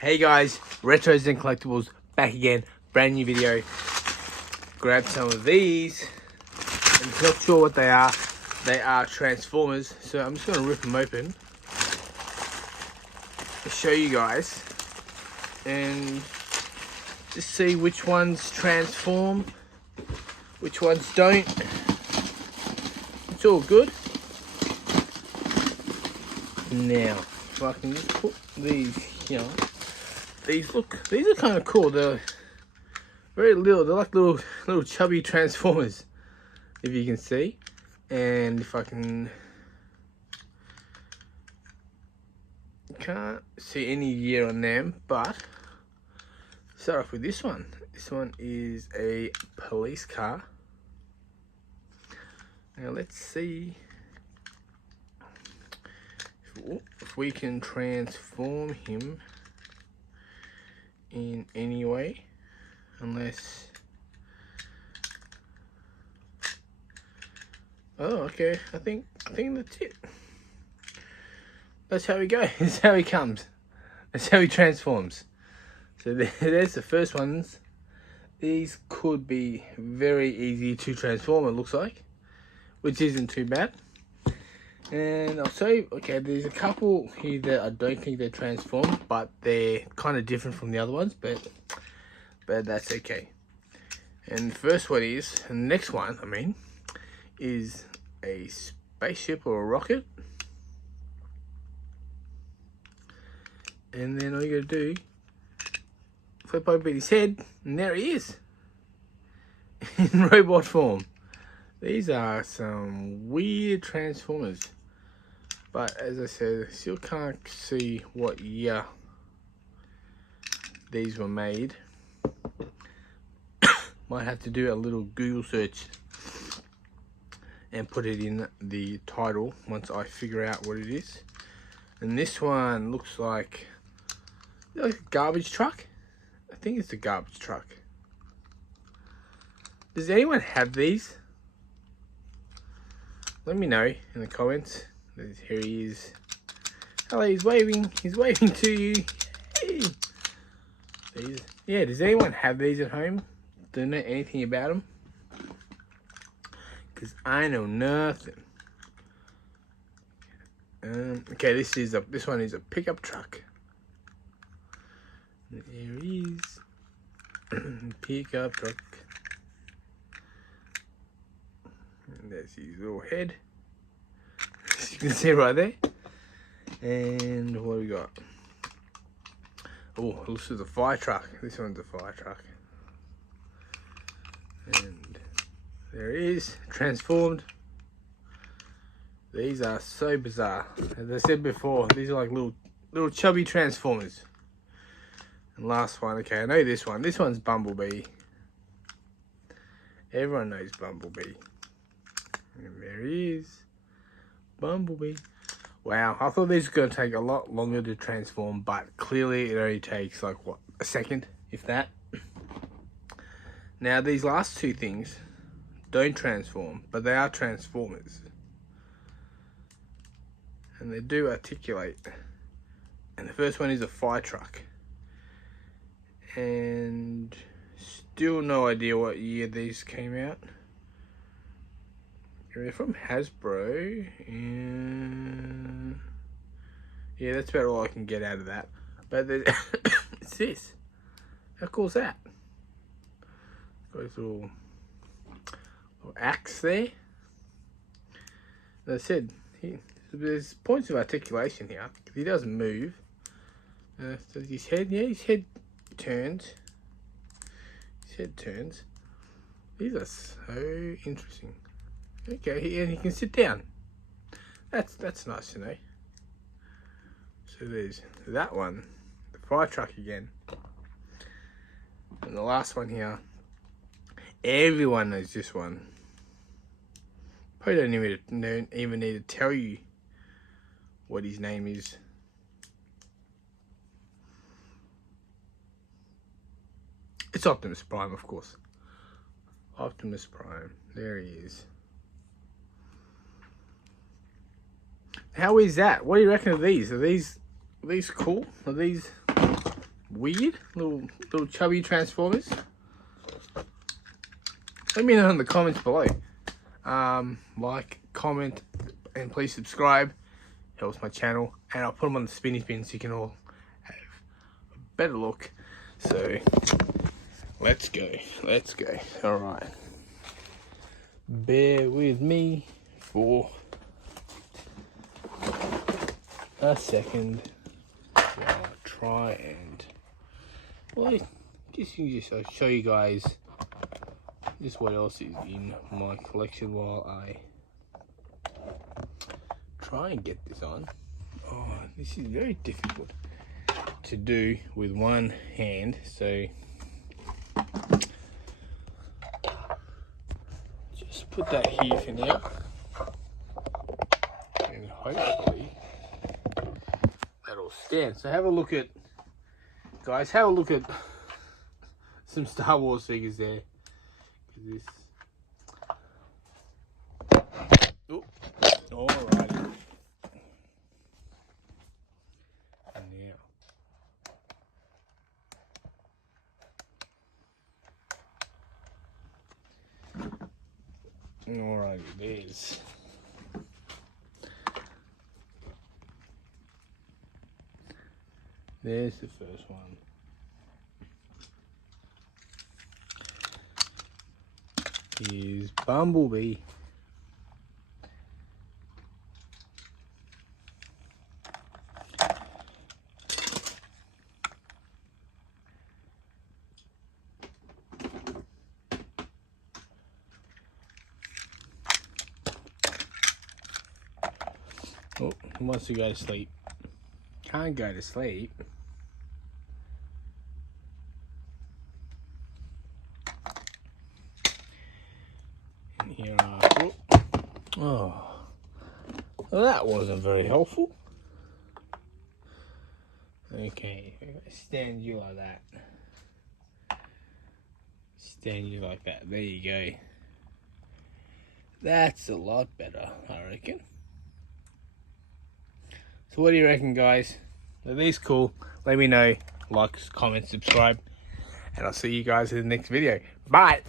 Hey guys, Retros and Collectibles back again, brand new video. Grabbed some of these. I'm not sure what they are. They are Transformers, so I'm just going to rip them open to show you guys and just see which ones transform, which ones don't. It's all good. Now, if I can just put these here. These are kind of cool. They're very little. They're like little chubby Transformers, if you can see. And if I can't see any year on them, but start off with this one. This one is a police car. Now let's see if we can transform him in any way, unless okay, I think that's it. That's how he goes. That's how he comes. That's how he transforms. So there's the first ones. These could be very easy to transform, it looks like, which isn't too bad. And I'll show you, okay, there's a couple here that I don't think they're transformed, but they're kind of different from the other ones, but that's okay. And the first one is, and the next one, I mean, is a spaceship or a rocket. And then all you gotta do, flip open his head, and there he is, in robot form. These are some weird Transformers. But as I said, I still can't see what year these were made. Might have to do a little Google search and put it in the title once I figure out what it is. And this one looks like a garbage truck. I think it's a garbage truck. Does anyone have these? Let me know in the comments. Here he is. Hello, he's waving. He's waving to you. Hey. Yeah, does anyone have these at home? Do you know anything about them? Because I know nothing. Okay, this one is a pickup truck. There he is. Pickup truck. And there's his little head. As you can see right there. And what do we got? Oh, this is a fire truck. This one's a fire truck. And there it is, transformed. These are so bizarre. As I said before, these are like little chubby Transformers. And last one, okay, I know this one. This one's Bumblebee. Everyone knows Bumblebee. And there he is. Bumblebee. Wow, I thought these were going to take a lot longer to transform, but clearly it only takes like, what, a second, if that. Now, these last two things don't transform, but they are Transformers. And they do articulate. And the first one is a fire truck. And still no idea what year these came out. They're from Hasbro, and yeah, that's about all I can get out of that. But it's this. How cool is that? Got his little axe there. As I said, there's points of articulation here. He doesn't move. So his head, yeah, his head turns. His head turns. These are so interesting. Okay, and he can sit down. That's nice to know. So there's that one, the fire truck again, and the last one here. Everyone knows this one. Probably don't even need to tell you what his name is. It's Optimus Prime, of course. Optimus Prime. There he is. How is that? What do you reckon of these? Are these cool? Are these weird. Little chubby Transformers. Let me know in the comments below. Like, comment, and please subscribe. Helps my channel. And I'll put them on the spinny bin so you can all have a better look. So, let's go. Let's go. Alright. Bear with me for a second. I'll try and... Well, just I'll show you guys just what else is in my collection while I try and get this on. Oh, this is very difficult to do with one hand, so just put that here for now, and hopefully that'll stand. So have a look at, guys, have a look at some Star Wars figures there. This. Oh, alrighty. And now. Alrighty, there's the first one. Here's Bumblebee. Oh, he wants to go to sleep. Can't go to sleep. And here are... Oh, well, that wasn't very helpful. Okay, stand you like that. Stand you like that. There you go. That's a lot better, I reckon. So what do you reckon, guys? Are these cool? Let me know. Like, comment, subscribe. And I'll see you guys in the next video. Bye!